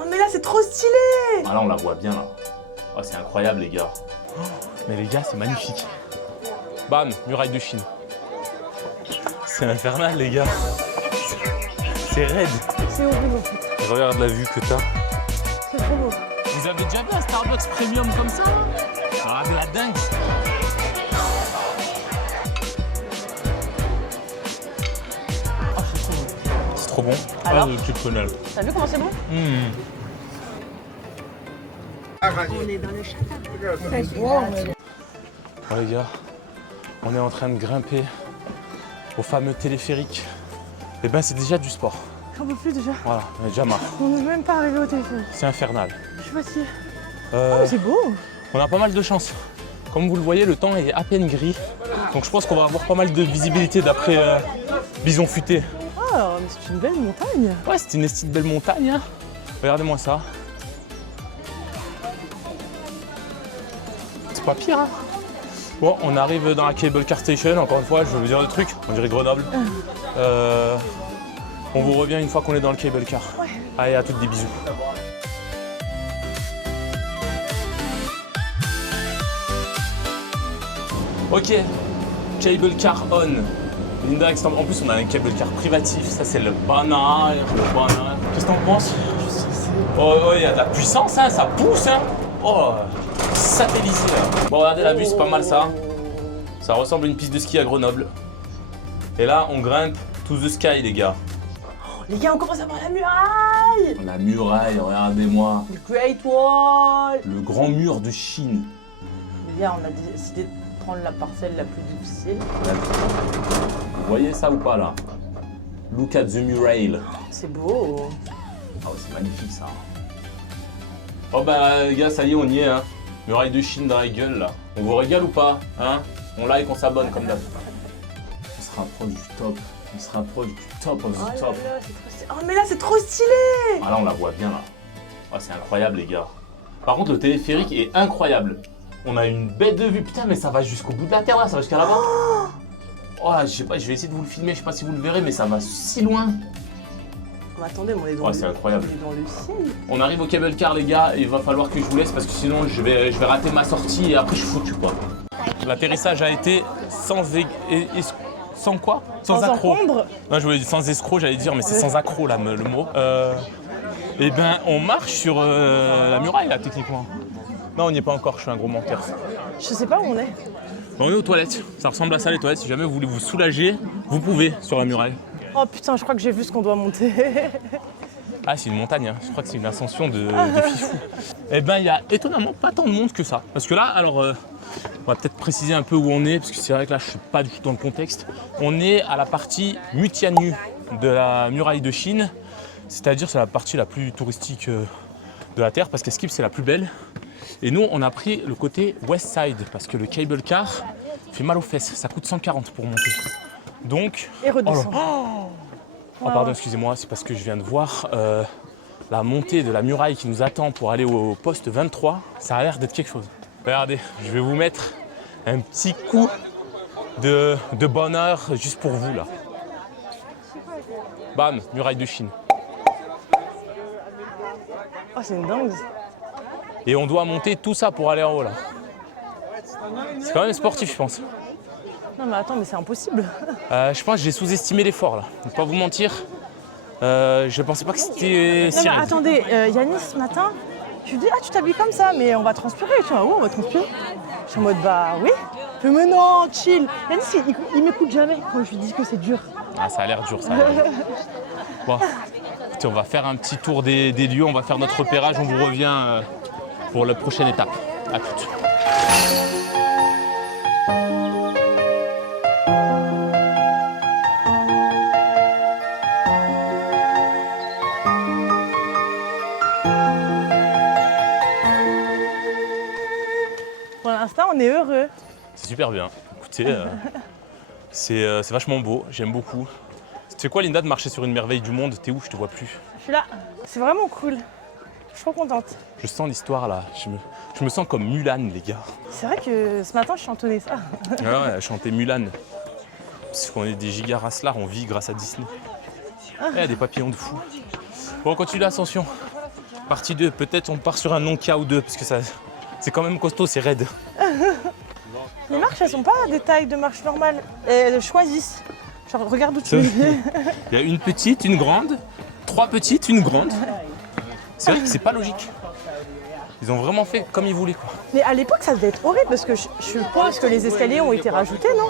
Oh mais là c'est trop stylé. Ah là on la voit bien là. Oh c'est incroyable les gars. Mais les gars c'est magnifique. Bam, muraille de Chine. C'est infernal les gars. C'est raide. C'est horrible en fait. Regarde la vue que t'as. C'est trop beau. Vous avez déjà vu un Starbucks premium comme ça? Ah de la dingue. Oh c'est trop bon. C'est trop bon. Alors le truc tunnel. T'as vu comment c'est bon? On est dans le château. Oh les gars, on est en train de grimper au fameux téléphérique. Et ben c'est déjà du sport. J'en peux plus déjà. Voilà, on est déjà marre. On n'est même pas arrivé au téléphone. C'est infernal. Je suis fatiguée. Oh mais c'est beau. On a pas mal de chance. Comme vous le voyez, le temps est à peine gris. Donc je pense qu'on va avoir pas mal de visibilité d'après Bison Futé. Oh mais c'est une belle montagne. Ouais, c'est une estime belle montagne. Hein. Regardez-moi ça. C'est pas pire. Hein. Bon, on arrive dans la Cable Car Station. Encore une fois, je veux vous dire le truc. On dirait Grenoble. On vous revient une fois qu'on est dans le Cable Car. Ouais. Allez, à toutes des bisous. Ok, Cable Car on. Linda Extend. En plus, on a un Cable Car privatif. Ça, c'est le bonheur. Qu'est-ce que t'en penses? Oh, il y a de la puissance, hein, ça pousse. Hein. Oh, satellisé. Là. Bon, regardez la vue, c'est pas mal ça. Ça ressemble à une piste de ski à Grenoble. Et là, on grimpe to the sky, les gars. Les gars, on commence à voir la muraille. La muraille, regardez-moi. Le Great Wall. Le grand mur de Chine. Les gars, on a décidé de prendre la parcelle la plus difficile. Vous voyez ça ou pas là? Look at the mural. C'est beau. Ah ouais, c'est magnifique ça. Oh bah les gars, ça y est, on y est. Hein. Muraille de Chine dans la gueule là. On vous régale ou pas hein? On like, on s'abonne comme d'hab. On se rapproche du top. On se rapproche du top of the top. Là, oh mais là c'est trop stylé. Ah là on la voit bien là. Oh, c'est incroyable les gars. Par contre le téléphérique est incroyable. On a une bête de vue. Putain mais ça va jusqu'au bout de la terre là, ça va jusqu'à là-bas. Oh je sais pas, je vais essayer de vous le filmer, je sais pas si vous le verrez mais ça va si loin. Oh, attendez, mais on est dans, c'est incroyable. On est dans le ciel. On arrive au cable car les gars, et il va falloir que je vous laisse parce que sinon je vais rater ma sortie et après je suis foutu quoi. L'atterrissage a été sans quoi? Sans accroc. Encombre. Non, je voulais dire sans escroc, j'allais dire, mais c'est sans accroc là le mot. Et ben on marche sur la muraille là techniquement. Non, on n'y est pas encore, je suis un gros menteur. Je sais pas où on est. On est aux toilettes, ça ressemble à ça les toilettes, si jamais vous voulez vous soulager, vous pouvez sur la muraille. Oh putain, je crois que j'ai vu ce qu'on doit monter. Ah, c'est une montagne, hein. Je crois que c'est une ascension de fifou. Eh ben, il y a étonnamment pas tant de monde que ça. Parce que là, alors, on va peut-être préciser un peu où on est, parce que c'est vrai que là, je suis pas du tout dans le contexte. On est à la partie Mutianyu de la muraille de Chine, c'est-à-dire c'est la partie la plus touristique de la Terre, parce qu'Eskip, c'est la plus belle. Et nous, on a pris le côté West Side, parce que le cable car fait mal aux fesses. Ça coûte 140 pour monter. Donc... Et redescendre. Oh pardon, excusez-moi, c'est parce que je viens de voir la montée de la muraille qui nous attend pour aller au poste 23. Ça a l'air d'être quelque chose. Regardez, je vais vous mettre un petit coup de bonheur juste pour vous là. Bam, muraille de Chine. Oh, c'est une dingue. Et on doit monter tout ça pour aller en haut là. C'est quand même sportif, je pense. Non mais attends, mais c'est impossible. Je pense que j'ai sous-estimé l'effort là. Je ne vais pas vous mentir. Je pensais pas que c'était si Non mais raide. attendez, Yannis ce matin, je lui dis tu t'habilles comme ça, mais on va transpirer. Je suis oui, on va transpirer. Je suis en mode bah oui. Je fais mais non, chill. Yannis il m'écoute jamais quand je lui dis que c'est dur. Ah, ça a l'air dur, ça a l'air dur. Bon, écoutez, on va faire un petit tour des lieux, on va faire notre repérage, on vous revient pour la prochaine étape. À toutes. Pour l'instant, on est heureux. C'est super bien. Écoutez, c'est vachement beau, j'aime beaucoup. C'est quoi Linda de marcher sur une merveille du monde? T'es où? Je te vois plus. Je suis là. C'est vraiment cool. Je suis trop contente. Je sens l'histoire là, je me sens comme Mulan les gars. C'est vrai que ce matin, je chantonnais ça. Ouais, chanter Mulan. Parce qu'on est des giga raslards, on vit grâce à Disney. Il y a des papillons de fou. Bon, on continue l'ascension. Partie 2, peut-être on part sur un Nonkia ou deux, parce que ça, c'est quand même costaud, c'est raide. Les marches, elles sont pas des tailles de marche normales. Elles choisissent. Genre, regarde où tu es. Il y a une petite, une grande, 3 petites, une grande. C'est vrai que c'est pas logique. Ils ont vraiment fait comme ils voulaient, quoi. Mais à l'époque, ça devait être horrible parce que je pense que les escaliers ont été rajoutés, non?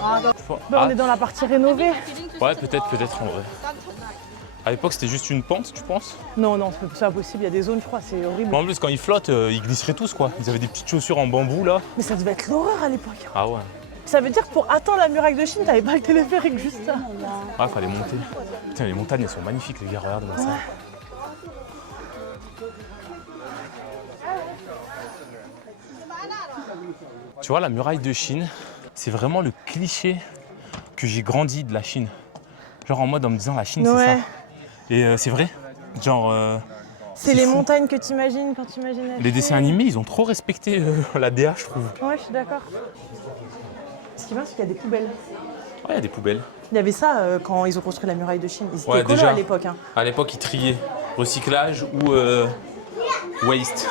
Bah, on est dans la partie rénovée. Ouais, peut-être en vrai. À l'époque, c'était juste une pente, tu penses? Non, c'est pas possible. Il y a des zones, je crois, c'est horrible. En plus, quand ils flottent, ils glisseraient tous, quoi. Ils avaient des petites chaussures en bambou, là. Mais ça devait être l'horreur à l'époque. Ah ouais. Ça veut dire que pour atteindre la muraille de Chine, t'avais pas le téléphérique juste là. Ah, fallait monter. Putain, les montagnes, elles sont magnifiques, les gars. Regarde-moi ça. Tu vois, la muraille de Chine, c'est vraiment le cliché que j'ai grandi de la Chine. Genre en mode en me disant la Chine, c'est ça. Et c'est vrai. Genre. C'est les montagnes que t'imagines quand t'imagines la Chine. Les dessins animés, ils ont trop respecté la DA, je trouve. Ouais, je suis d'accord. Ce qui est bien, c'est qu'il y a des poubelles. Ouais, il y a des poubelles. Il y avait ça quand ils ont construit la muraille de Chine. Ils étaient Ouais, écolos déjà, à l'époque. Hein. À l'époque, ils triaient recyclage ou waste.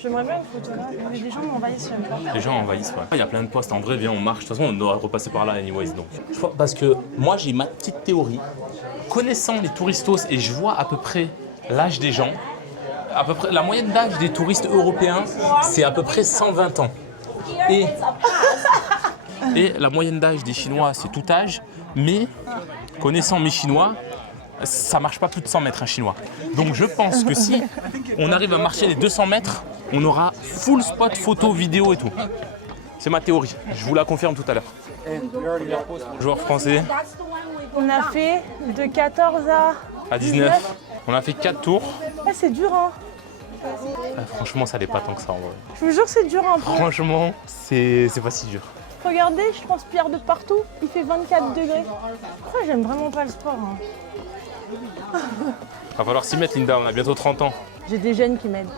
J'aimerais bien une photo là, mais les gens m'envahissent, j'aime pas. Les gens envahissent, ouais. Il y a plein de postes. En vrai, viens, on marche. De toute façon, on doit repasser par là, anyways. Donc. Parce que moi, j'ai ma petite théorie. Connaissant les touristos et je vois à peu près l'âge des gens, à peu près la moyenne d'âge des touristes européens, c'est à peu près 120 ans. Et la moyenne d'âge des Chinois, c'est tout âge. Mais connaissant mes Chinois, ça marche pas plus de 100 mètres un Chinois. Donc je pense que si on arrive à marcher les 200 mètres, on aura full spot photo, vidéo et tout. C'est ma théorie, je vous la confirme tout à l'heure. Joueur français. On a fait de 14 à 19. On a fait 4 tours. Ah, c'est dur, hein. Franchement, ça n'est pas tant que ça en vrai. Je vous jure, c'est dur un peu. Franchement, c'est pas si dur. Regardez, je transpire de partout. Il fait 24 degrés. Pourquoi j'aime vraiment pas le sport, hein. Va falloir s'y mettre, Linda, on a bientôt 30 ans. J'ai des gènes qui m'aident.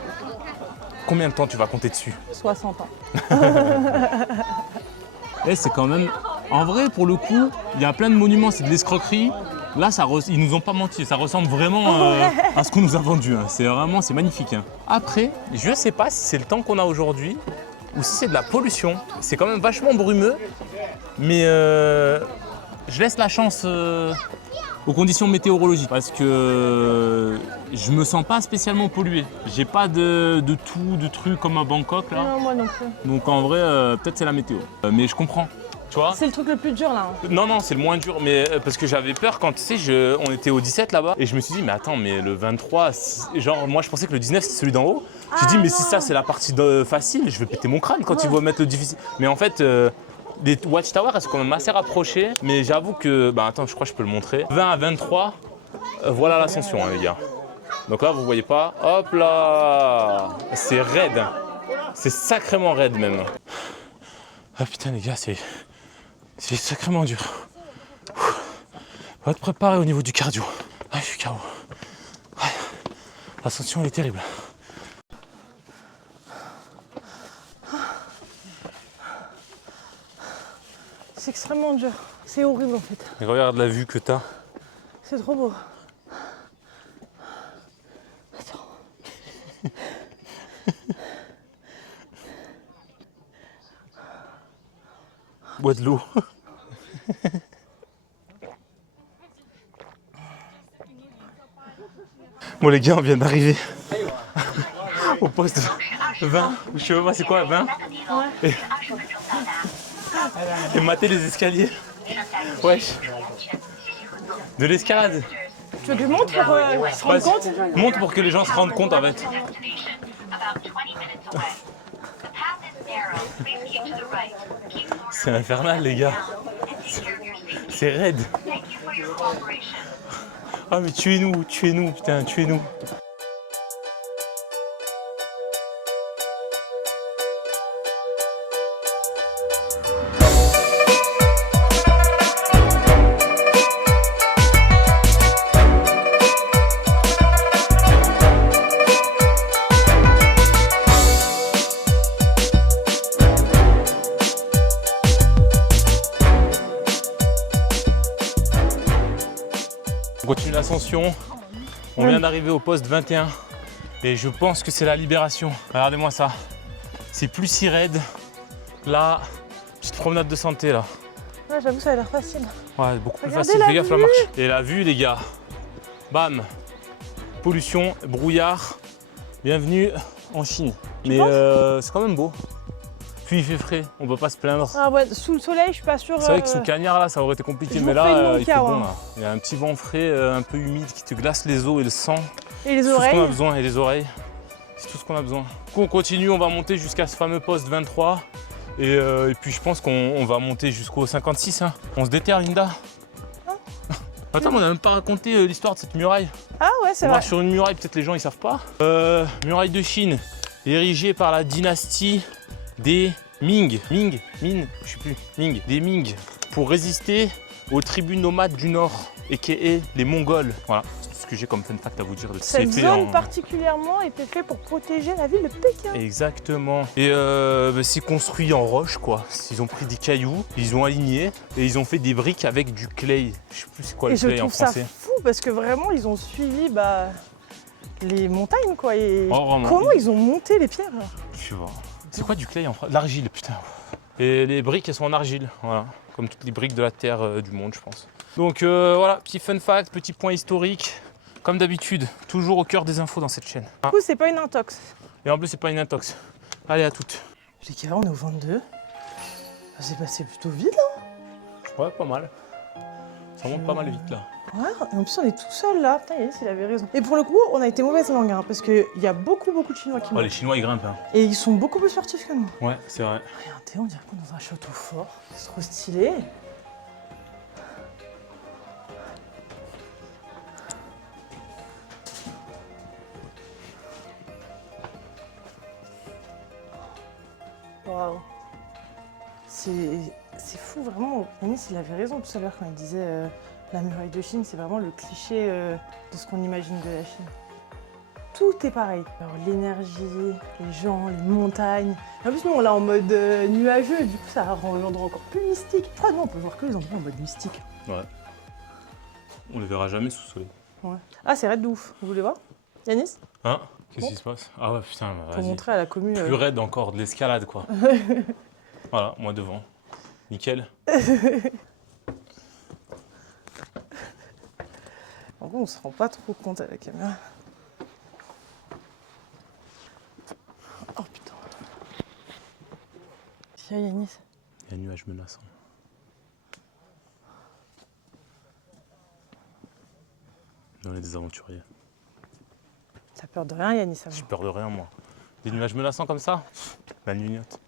Combien de temps tu vas compter dessus? 60 ans. C'est quand même... En vrai, pour le coup, il y a plein de monuments, c'est de l'escroquerie. Là, ils nous ont pas menti, ça ressemble vraiment à ce qu'on nous a vendu. Hein. C'est magnifique. Hein. Après, je sais pas si c'est le temps qu'on a aujourd'hui ou si c'est de la pollution. C'est quand même vachement brumeux, mais je laisse la chance aux conditions météorologiques parce que je me sens pas spécialement pollué. J'ai pas de trucs comme à Bangkok là. Non, moi non plus. Donc en vrai, peut-être c'est la météo. Mais je comprends. Tu vois? C'est le truc le plus dur là. Non, c'est le moins dur, mais parce que j'avais peur quand, tu sais, on était au 17 là-bas, et je me suis dit, mais attends, mais le 23, genre, moi je pensais que le 19 c'était celui d'en haut. J'ai dit, mais si ça c'est la partie facile, je vais péter mon crâne quand ils vont mettre le difficile. Mais en fait, les Watchtower elles sont quand même assez rapprochées, mais j'avoue que, attends, je crois que je peux le montrer. 20 à 23, voilà l'ascension, hein, les gars. Donc là, vous voyez pas, hop là, c'est raide, c'est sacrément raide même. Ah putain, les gars, c'est sacrément dur. On va te préparer au niveau du cardio. Ah, je suis KO. Ouais. L'ascension elle est terrible. C'est extrêmement dur. C'est horrible en fait. Et regarde la vue que t'as. C'est trop beau. Attends. Bois de l'eau. Bon les gars, on vient d'arriver au poste 20, ou je sais pas c'est quoi, 20 ouais. Et mater les escaliers. Wesh. De l'escalade. Tu veux que je monte pour se rendre compte? Monte pour que les gens se rendent compte en fait. C'est infernal les gars. C'est raide. Ah mais tuez-nous, putain, tuez-nous. On continue l'ascension. On vient d'arriver au poste 21. Et je pense que c'est la libération. Regardez-moi ça. C'est plus si raide. Là, petite promenade de santé là. Ouais, j'avoue, ça a l'air facile. Ouais, beaucoup plus Regardez facile. la Fais gaffe la vue. marche. Et la vue, les gars. Bam. Pollution, brouillard. Bienvenue en Chine. Mais c'est quand même beau. Puis il fait frais, on peut pas se plaindre. Ah ouais, sous le soleil, je suis pas sûre. C'est vrai que sous cagnard là, ça aurait été compliqué, je mais vous refais là, une il fait monca, bon ouais. là. Il y a un petit vent frais, un peu humide qui te glace les os et le sang. Et les Tout ce qu'on a oreilles. besoin, et les oreilles. C'est tout ce qu'on a besoin. Du coup, on continue, on va monter jusqu'à ce fameux poste 23. Et puis je pense qu'on va monter jusqu'au 56. Hein. On se déterre, Linda. Attends, mais on n'a même pas raconté l'histoire de cette muraille. Ah ouais, c'est On vrai. marche sur une muraille, peut-être les gens ils savent pas. Muraille de Chine, érigée par la dynastie des Ming, je sais plus, des Ming, pour résister aux tribus nomades du Nord, et les Mongols. Voilà, c'est tout ce que j'ai comme fun fact à vous dire. Cette C'est fait zone particulièrement était faite pour protéger la ville de Pékin. Exactement. Et c'est construit en roche, quoi. Ils ont pris des cailloux, ils ont aligné, et ils ont fait des briques avec du clay. Je sais plus c'est quoi Et le je clay en trouve ça français. fou parce que vraiment, ils ont suivi les montagnes, quoi. Et Oh, vraiment. comment ils ont monté les pierres là? Tu vois. C'est quoi du clay en français? L'argile, putain. Et les briques, elles sont en argile, voilà. Comme toutes les briques de la terre du monde, je pense. Donc voilà, petit fun fact, petit point historique. Comme d'habitude, toujours au cœur des infos dans cette chaîne. Du coup, c'est pas une intox. Et en plus, c'est pas une intox. Allez, à toutes. Les gars, on est au 22. C'est passé plutôt vite là. Ouais, pas mal. Ça monte pas mal vite là. Ouais, et en plus on est tout seul là. Putain, Yanis, il avait raison. Et pour le coup, on a été mauvaise langue, hein, parce qu'il y a beaucoup de Chinois qui Oh, montent. les Chinois, ils grimpent. Hein. Et ils sont beaucoup plus sportifs que nous. Ouais, c'est vrai. Regardez, on dirait qu'on est dans un château fort. C'est trop stylé. Waouh. C'est fou, vraiment. Yanis, il avait raison tout à l'heure quand il disait la muraille de Chine, c'est vraiment le cliché de ce qu'on imagine de la Chine. Tout est pareil. Alors l'énergie, les gens, les montagnes. En plus, nous, on l'a en mode nuageux, du coup, ça rend l'endroit encore plus mystique. Je crois que nous, on peut voir que les endroits en mode mystique. Ouais. On les verra jamais sous soleil. Ouais. Ah, c'est raide de ouf. Vous voulez voir Yanis? Hein? Qu'est-ce qui se passe? Ah ouais, putain, bah, Pour vas-y. montrer à la commune. Plus raide encore, de l'escalade, quoi. Voilà, moi devant. Nickel. En gros, on se rend pas trop compte à la caméra. Oh putain. Tiens, Yanis. Il y a un nuage menaçant. On est des aventuriers. T'as peur de rien, Yanis, ça va. J'ai peur de rien, moi. Des nuages menaçants comme ça? La nugniote.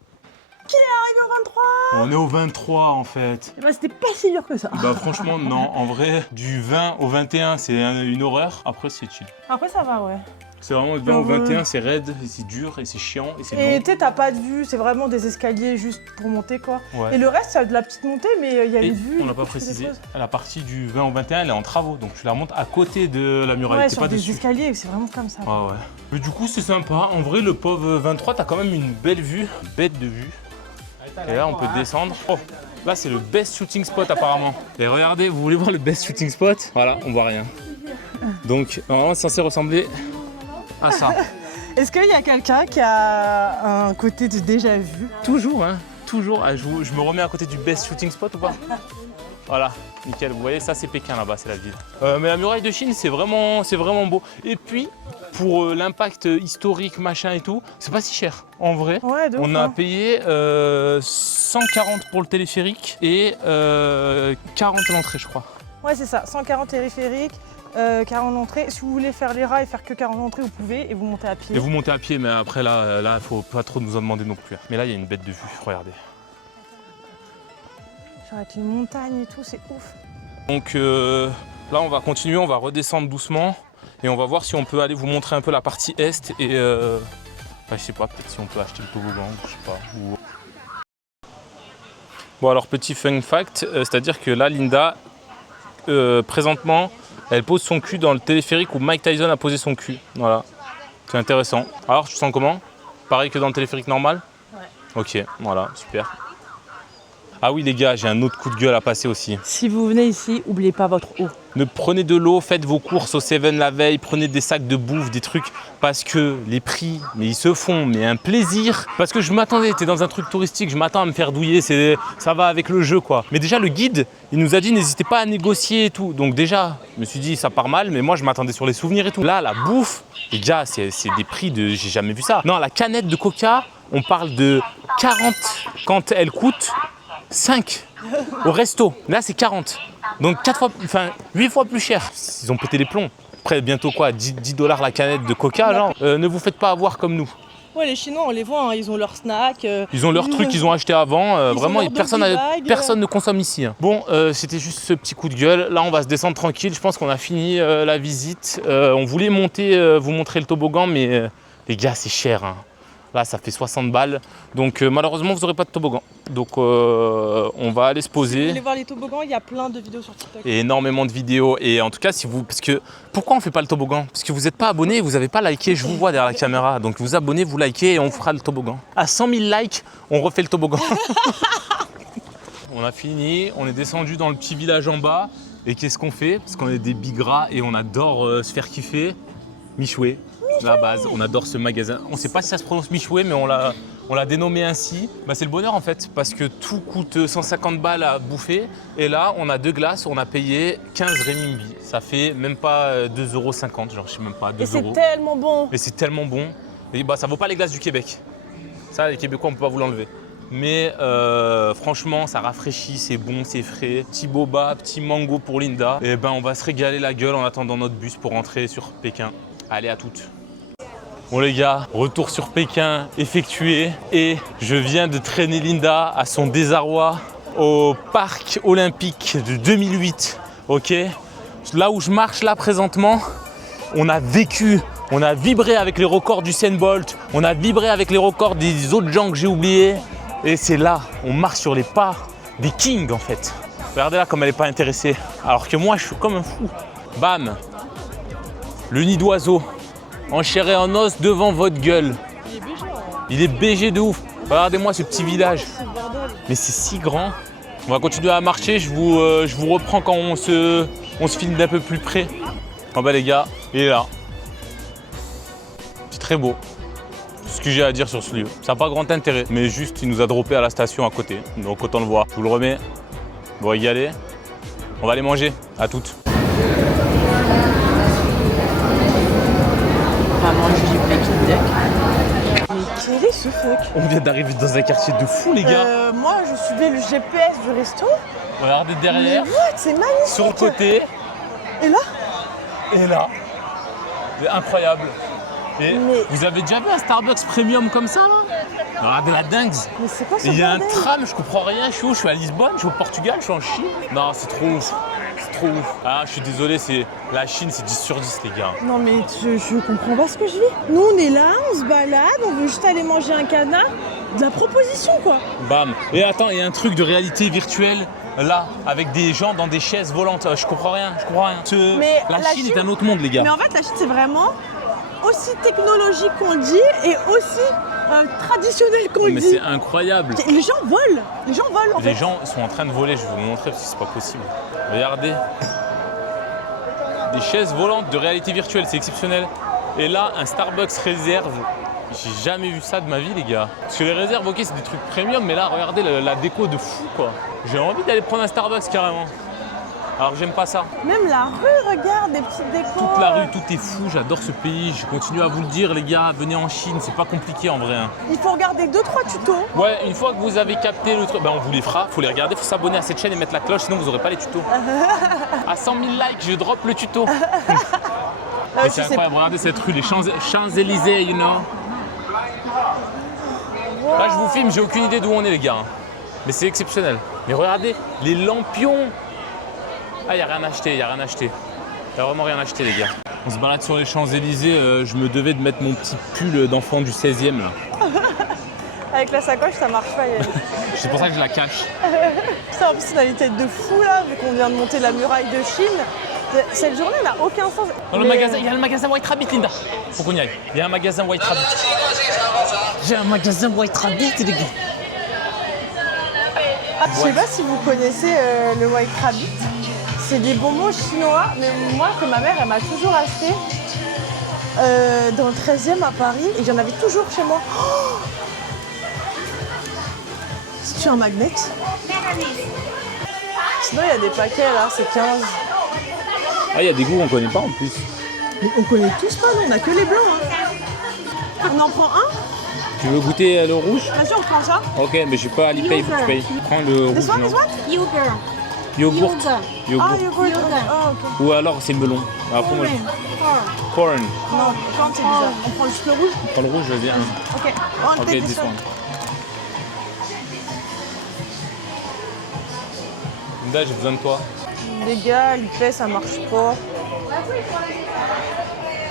Qui est arrivé au 23? On est au 23 en fait. Eh ben, c'était pas si dur que ça. Bah franchement non, en vrai, du 20 au 21 c'est une horreur, après c'est chill. Après, ça va, ouais. C'est vraiment du 20 au 21, c'est raide, et c'est dur, et c'est chiant, et c'est Et long. tu sais, t'as pas de vue, c'est vraiment des escaliers juste pour monter, quoi. Ouais. Et le reste, ça a de la petite montée, mais il y a Et une vue. on n'a pas précisé, la partie du 20 au 21 elle est en travaux, donc tu la remontes à côté de la muraille, Ouais, t'es sur pas des dessus. escaliers, c'est vraiment comme ça. Ah ouais. Mais du coup c'est sympa, en vrai le pauvre 23 t'as quand même une belle vue, bête de vue. Et là on peut descendre. Oh, là c'est le best shooting spot apparemment. Et regardez, vous voulez voir le best shooting spot? Voilà, on voit rien. Donc normalement c'est censé ressembler à ça. Est-ce qu'il y a quelqu'un qui a un côté de déjà vu? Toujours, hein, toujours. Ah, je me remets à côté du best shooting spot ou pas? Voilà, nickel. Vous voyez, ça c'est Pékin là-bas, c'est la ville. Mais la muraille de Chine, c'est vraiment beau. Et puis, pour l'impact historique, machin et tout, c'est pas si cher. En vrai, Ouais, de on ouf, a hein. payé 140 pour le téléphérique et 40 l'entrée, je crois. Ouais, c'est ça. 140 téléphériques, 40 entrées. Si vous voulez faire les rails et faire que 40 entrées, vous pouvez et vous montez à pied. Et vous montez à pied, mais après là, faut pas trop nous en demander non plus. Mais là, il y a une bête de vue, regardez. Genre avec les montagnes et tout, c'est ouf. Donc là, on va continuer, on va redescendre doucement et on va voir si on peut aller vous montrer un peu la partie est et je sais pas, peut-être si on peut acheter le toboggan, je sais pas. Bon alors petit fun fact, c'est-à-dire que là Linda, présentement, elle pose son cul dans le téléphérique où Mike Tyson a posé son cul. Voilà, c'est intéressant. Alors tu te sens comment? Pareil que dans le téléphérique normal? Ouais. Ok, voilà, super. Ah oui les gars, j'ai un autre coup de gueule à passer aussi. Si vous venez ici, oubliez pas votre eau. Ne prenez de l'eau, faites vos courses au Seven la veille, prenez des sacs de bouffe, des trucs, parce que les prix, mais ils se font, mais un plaisir. Parce que je m'attendais, t'es dans un truc touristique, je m'attends à me faire douiller, ça va avec le jeu quoi. Mais déjà le guide, il nous a dit n'hésitez pas à négocier et tout. Donc déjà, je me suis dit ça part mal, mais moi je m'attendais sur les souvenirs et tout. Là, la bouffe, les gars, c'est des prix de, j'ai jamais vu ça. Non, la canette de Coca, on parle de 40 quand elle coûte 5 au resto. Là, c'est 40. Donc 8 fois plus cher. Ils ont pété les plombs. Après, bientôt quoi, 10 $, la canette de Coca, genre. Ne vous faites pas avoir comme nous. Ouais, les Chinois, on les voit, hein, ils ont leurs snacks. Ils ont leurs trucs qu'ils ont achetés avant. Vraiment, personne ne consomme ici. Hein. Bon, c'était juste ce petit coup de gueule. Là, on va se descendre tranquille. Je pense qu'on a fini la visite. On voulait monter, vous montrer le toboggan, mais les gars, c'est cher. Hein. Là, ça fait 60 balles. Donc, malheureusement, vous n'aurez pas de toboggan. Donc, on va aller se poser. Si vous voulez voir les toboggans, il y a plein de vidéos sur TikTok. Et énormément de vidéos. Et en tout cas, pourquoi on ne fait pas le toboggan? Parce que vous n'êtes pas abonné, vous n'avez pas liké. Je vous vois derrière la caméra. Donc, vous abonnez, vous likez et on fera le toboggan. À 100 000 likes, on refait le toboggan. On a fini. On est descendu dans le petit village en bas. Et qu'est-ce qu'on fait? Parce qu'on est des bigras et on adore se faire kiffer. Michoué. La base, on adore ce magasin. On ne sait pas si ça se prononce Michoué, mais on l'a dénommé ainsi. Bah, c'est le bonheur en fait, parce que tout coûte 150 balles à bouffer. Et là, on a 2 glaces, on a payé 15 renminbi. Ça fait même pas 2,50 €, genre je sais même pas, 2 €. Et c'est tellement bon. Et c'est tellement bon. Et bah, ça vaut pas les glaces du Québec. Ça, les Québécois, on peut pas vous l'enlever. Mais franchement, ça rafraîchit, c'est bon, c'est frais. Petit boba, petit mango pour Linda. Et ben, on va se régaler la gueule en attendant notre bus pour rentrer sur Pékin. Allez, à toutes. Bon les gars, retour sur Pékin effectué et je viens de traîner Linda à son désarroi au parc olympique de 2008, ok? Là où je marche là présentement, on a vécu, on a vibré avec les records du Usain Bolt, on a vibré avec les records des autres gens que j'ai oubliés et c'est là, on marche sur les pas des kings en fait. Regardez là comme elle n'est pas intéressée, alors que moi je suis comme un fou. Bam! Le nid d'oiseau. En chair et en os devant votre gueule. Il est BG. Il est BG de ouf. Regardez-moi ce petit village. Mais c'est si grand. On va continuer à marcher. Je vous reprends quand on se filme d'un peu plus près. En bas les gars, il est là. C'est très beau. C'est ce que j'ai à dire sur ce lieu. Ça n'a pas grand intérêt. Mais juste, il nous a droppé à la station à côté. Donc autant le voir. Je vous le remets. Vous régalez. On va aller manger. À toutes. Mais quel est ce fuck? On vient d'arriver dans un quartier de fou les gars. Moi je suivais le GPS du resto. Regardez derrière, Mais what? C'est magnifique. sur le côté, Et là? et là. C'est incroyable. Et Mais- vous avez déjà vu un Starbucks premium comme ça là? Regardez la dingue. Mais c'est quoi ce Il y a un bordel? tram, je comprends rien. Je suis où? Je suis à Lisbonne, je suis au Portugal, je suis en Chine. Non, c'est trop ouf. C'est trop ouf. Ah, je suis désolé, la Chine, c'est 10 sur 10 les gars. Non mais je comprends pas ce que je vis. Nous on est là, on se balade, on veut juste aller manger un canard. De la proposition quoi. Bam. Et attends, il y a un truc de réalité virtuelle là, avec des gens dans des chaises volantes. Je comprends rien, je comprends rien. Mais la la Chine est Chine- un autre monde les gars. Mais en fait la Chine c'est vraiment aussi technologique qu'on le dit et aussi traditionnel qu'on le Mais dit. c'est incroyable. Les gens volent. Les gens volent en Les fait. gens sont en train de voler, je vais vous montrer parce que c'est pas possible. Regardez. Des chaises volantes de réalité virtuelle, c'est exceptionnel. Et là, un Starbucks réserve. J'ai jamais vu ça de ma vie les gars. Parce que les réserves, ok, c'est des trucs premium, mais là, regardez la déco de fou quoi. J'ai envie d'aller prendre un Starbucks carrément. Alors que j'aime pas ça. Même la rue, regarde, des petites décos. Toute la rue, tout est fou, j'adore ce pays. Je continue à vous le dire les gars, venez en Chine, c'est pas compliqué en vrai. Hein. Il faut regarder 2-3 tutos. Ouais, une fois que vous avez capté le truc, ben on vous les fera, faut les regarder, faut s'abonner à cette chaîne et mettre la cloche, sinon vous aurez pas les tutos. À 100 000 likes, je drop le tuto. Mais c'est incroyable, regardez cette rue, les Champs-Élysées, you know. Là je vous filme, j'ai aucune idée d'où on est les gars. Hein. Mais c'est exceptionnel. Mais regardez, les lampions. Ah, y'a rien acheté, y'a rien acheté. Y'a vraiment rien acheté les gars. On se balade sur les Champs-Élysées, je me devais de mettre mon petit pull d'enfant du 16e là. Avec la sacoche, ça marche pas. C'est pour ça que je la cache. Ça, en plus, on a une tête de fou là, vu qu'on vient de monter la muraille de Chine. Cette journée n'a aucun sens. Dans le Mais, magasin, il y a le magasin White Rabbit, Linda. Faut qu'on y aille. Il y a un magasin White Rabbit. J'ai un magasin White Rabbit, les gars. Je sais pas si vous connaissez le White Rabbit. C'est des bonbons chinois, mais moi, que ma mère, elle m'a toujours acheté dans le 13e à Paris, et j'en avais toujours chez moi. Oh, c'est un magnet. Sinon, il y a des paquets là, c'est 15. Ah, il y a des goûts qu'on connaît pas en plus. Mais on connaît tous pas, nous, on a que les blancs. Hein. On en prend un? Tu veux goûter le rouge? Bien sûr, on prend ça. Ok, mais je sais pas Alipay, il faut que tu payes. Prends le rouge, This one, non. this one? Yogurt. Yogourt. Ah, Yogourt. yogourt. Ah, ok. Ou alors c'est melon. Après, moi, corn. Non, quand c'est bizarre. On prend juste le rouge? Prends le rouge, je veux dire. Ok. On Ok, take this this one. one. Linda, j'ai besoin de toi. Les gars, l'IP, ça marche pas.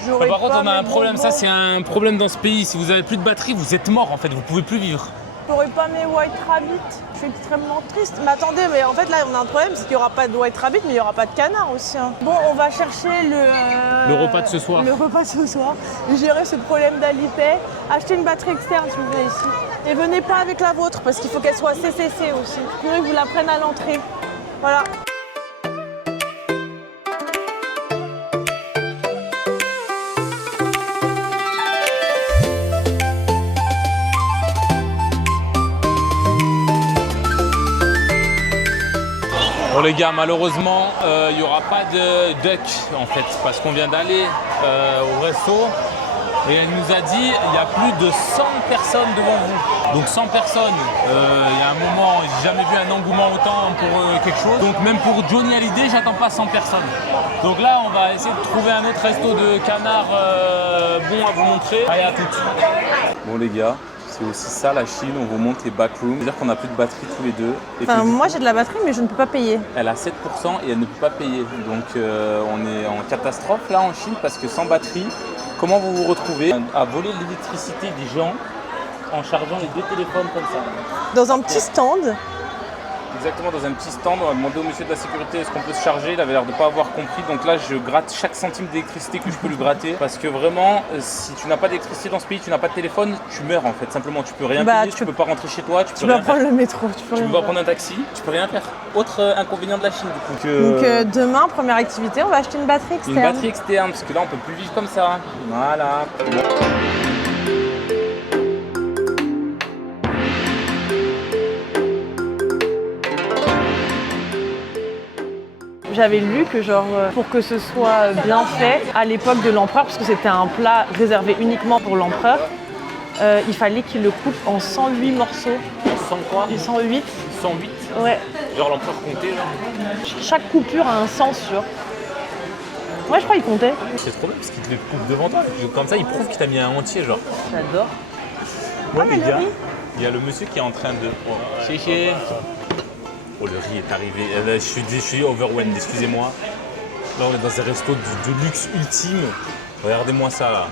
J'aurais Par contre, pas on a un mes problème. bonbons. Ça, c'est un problème dans ce pays. Si vous avez plus de batterie, vous êtes mort en fait. Vous pouvez plus vivre. J'aurais pas mes White Rabbit. Je suis extrêmement triste. Mais attendez, mais en fait là on a un problème, c'est qu'il n'y aura pas de White Rabbit, mais il n'y aura pas de canard aussi. Hein. Bon, on va chercher Le repas de ce soir. Le repas de ce soir. Gérer ce problème d'Alipay. Acheter une batterie externe si vous venez ici. Et venez pas avec la vôtre parce qu'il faut qu'elle soit CCC aussi. Sinon ils vous la prennent à l'entrée. Voilà. Bon les gars, malheureusement, il n'y aura pas de duck en fait, parce qu'on vient d'aller au resto et elle nous a dit il y a plus de 100 personnes devant vous. Donc 100 personnes, il y a un moment, j'ai jamais vu un engouement autant pour quelque chose. Donc même pour Johnny Hallyday, j'attends pas 100 personnes. Donc là, on va essayer de trouver un autre resto de canard bon à vous montrer. Allez, à tout de suite. Bon les gars. C'est aussi ça la Chine, on vous montre les backrooms. C'est-à-dire qu'on n'a plus de batterie tous les deux. Et Enfin, que, moi coup, j'ai de la batterie mais je ne peux pas payer. elle a 7% et elle ne peut pas payer. Donc on est en catastrophe là en Chine parce que sans batterie, comment vous vous retrouvez à voler l'électricité des gens en chargeant les deux téléphones comme ça? Dans un petit stand. Exactement, dans un petit stand, on a demandé au monsieur de la sécurité est-ce qu'on peut se charger, il avait l'air de ne pas avoir compris, donc là je gratte chaque centime d'électricité que je peux lui gratter, parce que vraiment, si tu n'as pas d'électricité dans ce pays, tu n'as pas de téléphone, tu meurs en fait, simplement, tu peux rien payer, tu peux pas rentrer chez toi, tu peux vas rien prendre faire. le métro, tu peux Tu rien peux pas faire. prendre un taxi, tu peux rien faire. Autre inconvénient de la Chine du coup. Donc demain, première activité, on va acheter une batterie externe. Une batterie externe, parce que là on peut plus vivre comme ça. Voilà. J'avais lu que genre pour que ce soit bien fait à l'époque de l'empereur, parce que c'était un plat réservé uniquement pour l'empereur, il fallait qu'il le coupe en 108 morceaux. 100 quoi? 108. 108. Ouais. Genre l'empereur comptait là. Chaque coupure a un sens sur. Ouais, je crois qu'il comptait. C'est trop bien parce qu'il te le coupe devant toi. Comme ça, il prouve qu'il t'a mis un entier genre. J'adore. Bon mais les le gars, riz. il y a le monsieur qui est en train de... Oh, chéché. Oh, le riz est arrivé. Je suis overwhelmed, excusez-moi. Là, on est dans un resto de luxe ultime. Regardez-moi ça là.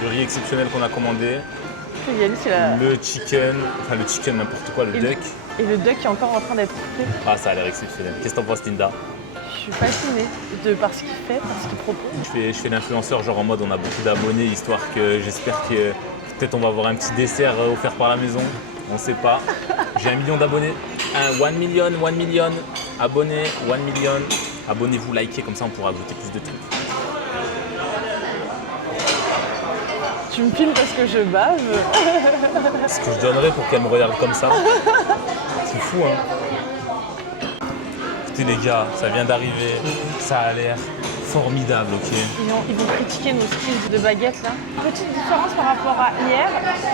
Le riz exceptionnel qu'on a commandé. Yannis, c'est la... Le chicken, enfin le chicken, n'importe quoi, le duck. Et le duck est encore en train d'être coupé. Ah, ça a l'air exceptionnel. Qu'est-ce que t'en penses, Linda? Je suis fascinée par ce qu'il fait, par ce qu'il propose. Je fais l'influenceur, genre en mode on a beaucoup d'abonnés, histoire que j'espère que peut-être on va avoir un petit dessert offert par la maison. On sait pas. J'ai 1 million d'abonnés. 1 million abonnés, 1 million. Abonnez-vous, likez, comme ça on pourra goûter plus de trucs. Tu me filmes parce que je bave. Ce que je donnerais pour qu'elle me regarde comme ça. C'est fou, hein. Écoutez les gars, ça vient d'arriver. Ça a l'air formidable, ok. Ils vont critiquer nos styles de baguettes là. Petite différence par rapport à hier,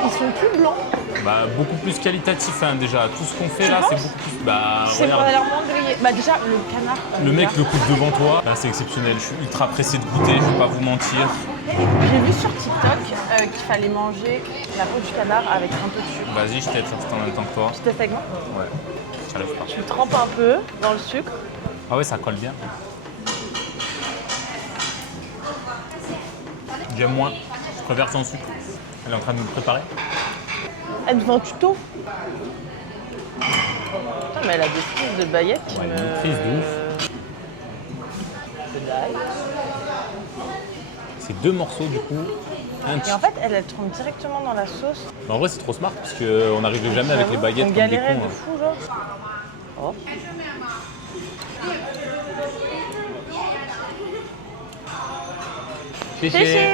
ils sont plus blancs. Bah, beaucoup plus qualitatif hein, déjà. Tout ce qu'on fait Tu là, c'est penses beaucoup plus. Bah, C'est regarde. pas l'air moins grillé. Bah déjà le canard. Le mec le coupe devant toi, bah, c'est exceptionnel. Je suis ultra pressé de goûter, je vais pas vous mentir. J'ai vu sur TikTok qu'il fallait manger la peau du canard avec un peu de sucre. Vas-y, je t'aide, c'est en même temps que toi. Tu testes avec moi? Ouais, j'arrive pas. Tu trempes un peu dans le sucre. Ah ouais, ça colle bien. J'aime moins. Je préfère sans sucre. Elle est en train de nous le préparer. Elle devant un tuto. Putain, mais elle a des styles de baguettes qui Ouais, me... une maîtrise de ouf. De l'ail. C'est 2 morceaux du coup. Et en fait, elle trempe directement dans la sauce. En vrai, c'est trop smart parce qu'on n'arrive jamais avec les baguettes On comme des galérait cons. de hein. fou, genre. Oh. Chéché.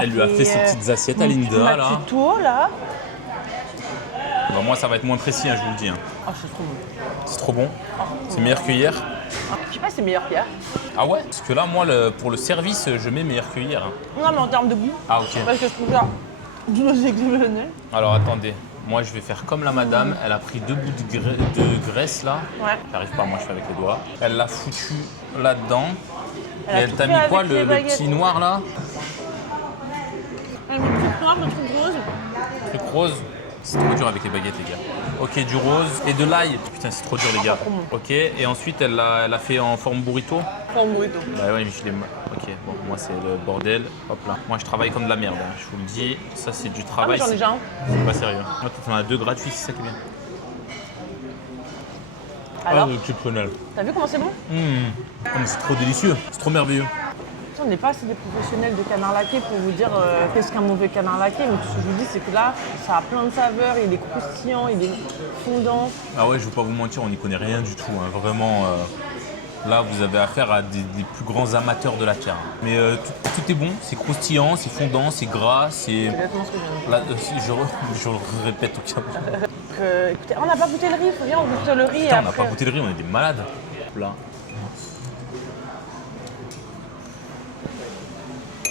Elle lui a fait ses petites assiettes à Linda, ma là. tuto, là. Bon, moi, ça va être moins précis, hein, je vous le dis. Hein. Oh, c'est trop bon. C'est trop bon. C'est meilleur que hier. Je sais pas si c'est meilleur qu'hier. Ah ouais? Parce que là, moi, pour le service, je mets meilleur que hier. Hein. Non, mais en termes de goût. Ah, ok. Parce que je trouve ça du exceptionnel. Alors, attendez. Moi, je vais faire comme la madame. Elle a pris 2 bouts de graisse, là. Ouais. J'arrive pas, moi, je fais avec les doigts. Elle l'a foutu là-dedans. Et a elle tout t'a fait mis quoi, avec le les baguettes. petit noir, là? Elle met le truc noir, le truc rose. Le truc rose. C'est trop dur avec les baguettes, les gars. Ok, du rose et de l'ail. Putain, c'est trop dur, les gars. Ok, et ensuite, elle l'a fait en forme burrito. Forme burrito. Bah ouais, mais je l'ai. Ok, bon, moi, c'est le bordel. Hop là. Moi, je travaille comme de la merde, hein. Je vous le dis. Ça, c'est du Ah, mais travail. j'en ai déjà un. C'est pas sérieux. Moi, t'en as 2 gratuits, c'est ça qui est bien. Alors, exceptionnel. t'as vu comment c'est bon? C'est trop délicieux. C'est trop merveilleux. On n'est pas assez des professionnels de canard laqué pour vous dire qu'est-ce qu'un mauvais canard laqué, mais tout ce que je vous dis, c'est que là, ça a plein de saveurs, il est croustillant, il est fondant. Ah ouais, je vais pas vous mentir, on n'y connaît rien du tout. Hein. Vraiment, là, vous avez affaire à des plus grands amateurs de la terre. Mais tout est bon, c'est croustillant, c'est fondant, c'est gras, c'est... C'est exactement ce que je viens de dire. Là, je le répète au cas où. Écoutez, on n'a pas goûté le riz, viens, on goûte le riz. Putain, on n'a après. pas goûté le riz, on est des malades. Là.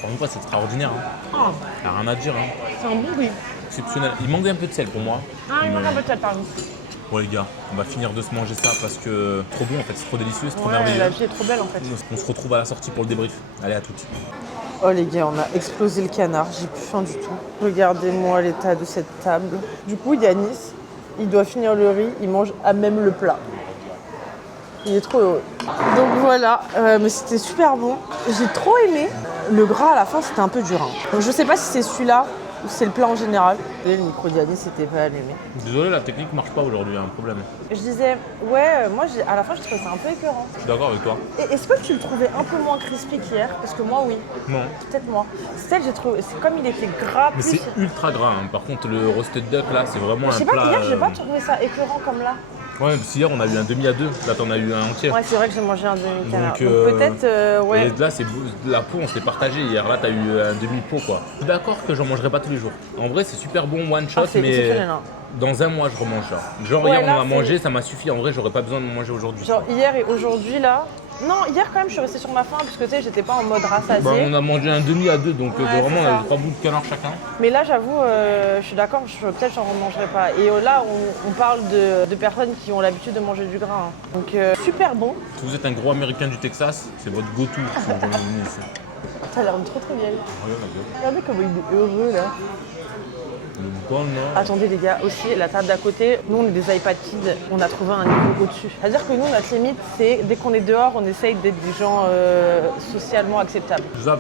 Par contre, c'est extraordinaire. Hein. Ah, Y a rien à dire. Hein. c'est un bon riz. Exceptionnel. Il manque un peu de sel pour moi. Ah, il manque un peu de sel, par exemple. Bon les gars, on va finir de se manger ça parce que trop bon en fait, c'est trop délicieux, c'est trop Ouais, merveilleux. la vie est trop belle en fait. On se retrouve à la sortie pour le débrief. Allez, à toutes. Oh les gars, on a explosé le canard, j'ai plus faim du tout. Regardez-moi l'état de cette table. Du coup, Yanis, il doit finir le riz, il mange à même le plat. Il est trop heureux. Donc voilà, mais c'était super bon. J'ai trop aimé. Le gras à la fin, c'était un peu dur. Hein. Donc je sais pas si c'est celui-là ou si c'est le plat en général. Et le micro d'Yanis, c'était pas allumé. Désolé, la technique marche pas aujourd'hui, il y a un problème. Je disais, ouais, moi à la fin, je trouvais ça un peu écœurant. Je suis d'accord avec toi. Et est-ce que tu le trouvais un peu moins crispy qu'hier? Parce que moi, oui. Non. Peut-être moi. Stella, j'ai trouvé, c'est comme il était gras. Mais plus... c'est ultra gras. Hein. Par contre, le roasted duck là, c'est vraiment Je sais un pas, plat. hier, j'ai pas trouvé ça écœurant comme là. Ouais, parce qu'hier on a eu un demi à 2, là t'en as eu un entier. Ouais, c'est vrai que j'ai mangé un demi-canard. Donc, Donc peut-être, ouais. Et là, c'est la peau, on s'est partagé. Hier, là, t'as eu un demi-pot, quoi. Je suis d'accord que j'en mangerai pas tous les jours. En vrai, c'est super bon, one shot, Ah, c'est mais exceptionnel, hein. dans un mois, je remange ça. Genre, Ouais, hier, là, on a c'est- mangé, ça m'a suffi. En vrai, j'aurais pas besoin de manger aujourd'hui. Genre hier et aujourd'hui là. Non, hier quand même, je suis restée sur ma faim parce que tu sais, j'étais pas en mode rassasiée. Bah, on a mangé un demi à 2, donc Ouais, vraiment, c'est on ça. a 3 bouts de canard chacun. Mais là, j'avoue, je suis d'accord, peut-être j'en remangerai pas. Et là, on parle de personnes qui ont l'habitude de manger du gras. Hein. Donc super bon. Si vous êtes un gros américain du Texas, c'est votre go-to. si vous venez ici. Ça a l'air trop trop vieille. Regarde la gueule. Regardez comment il est heureux là. Le bon, là. Attendez les gars, aussi la table d'à côté, nous on est des iPad Kids, on a trouvé un niveau au-dessus. C'est-à-dire que nous notre limite c'est dès qu'on est dehors, on essaye d'être des gens socialement acceptables. Ça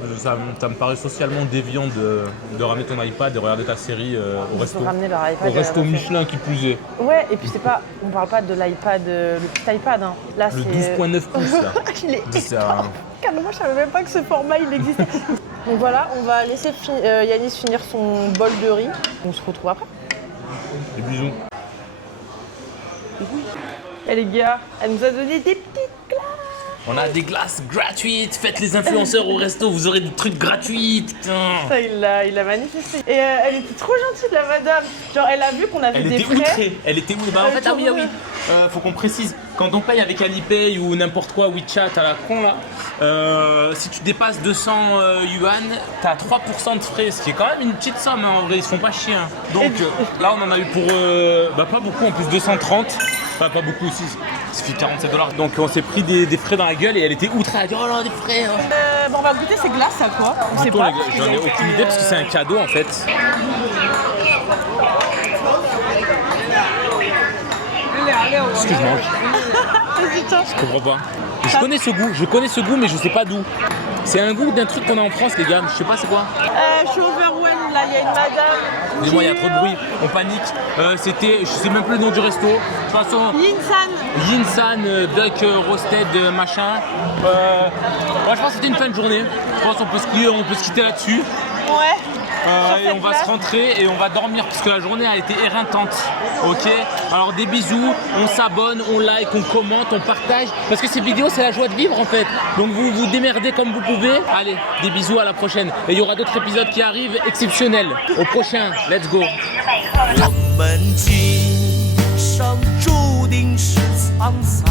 me paraît socialement déviant de ramener ton iPad et regarder ta série au Ils resto. ont ramené leur iPad. Au resto Michelin qui plus est. Ouais, et puis c'est pas, on parle pas de l'iPad, le petit iPad. Hein. Là Le c'est 12.9 pouces là. il est C'est un- carrément, je savais même pas que ce format il existait. Donc voilà, on va laisser Yanis finir son bol de riz. On se retrouve après. Des bisous. Et les gars, elle nous a donné des petites glaces. On a des glaces gratuites. Faites les influenceurs au resto, vous aurez des trucs gratuits. Putain. Ça, il l'a manifesté. Et elle était trop gentille, la madame. Genre, elle a vu qu'on avait Elle des était frais. outrée. Elle était outrée. Bah, en Elle fait, ah oui, était faut qu'on précise. Quand on paye avec Alipay ou n'importe quoi, WeChat à la con là, si tu dépasses 200 yuan, t'as 3% de frais, ce qui est quand même une petite somme. Hein, en vrai, ils se font pas chier. Hein. Donc là, on en a eu pour pas beaucoup, en plus 230. Pas beaucoup aussi. Ça fait 47 $. Donc on s'est pris des frais dans la gueule et elle était outrée. Elle a dit oh là, des frais. Hein. Bon, on va goûter ces glaces à quoi? On sait Attends, pas. les gars, j'en ai aucune idée parce que c'est un cadeau en fait. Qu'est-ce que je mange? Je comprends pas. Je connais ce goût, mais je sais pas d'où. C'est un goût d'un truc qu'on a en France, les gars. Je sais pas c'est quoi. Je suis overwhelmed, là, il y a une madame. Dis-moi, il y a trop de bruit. On panique. Je sais même plus le nom du resto. De toute façon, Yinsan. Yinsan, duck roasted, machin. Moi, je pense que c'était une fin de journée. Je pense qu'on peut se quitter là-dessus. Ouais. Sur et on va se rentrer et on va dormir parce que la journée a été éreintante. Ok. Alors des bisous, on s'abonne, on like, on commente, on partage. Parce que ces vidéos, c'est la joie de vivre en fait. Donc vous vous démerdez comme vous pouvez. Allez, des bisous, à la prochaine. Et il y aura d'autres épisodes qui arrivent exceptionnels. Au prochain, let's go. 我们今生注定是沧桑。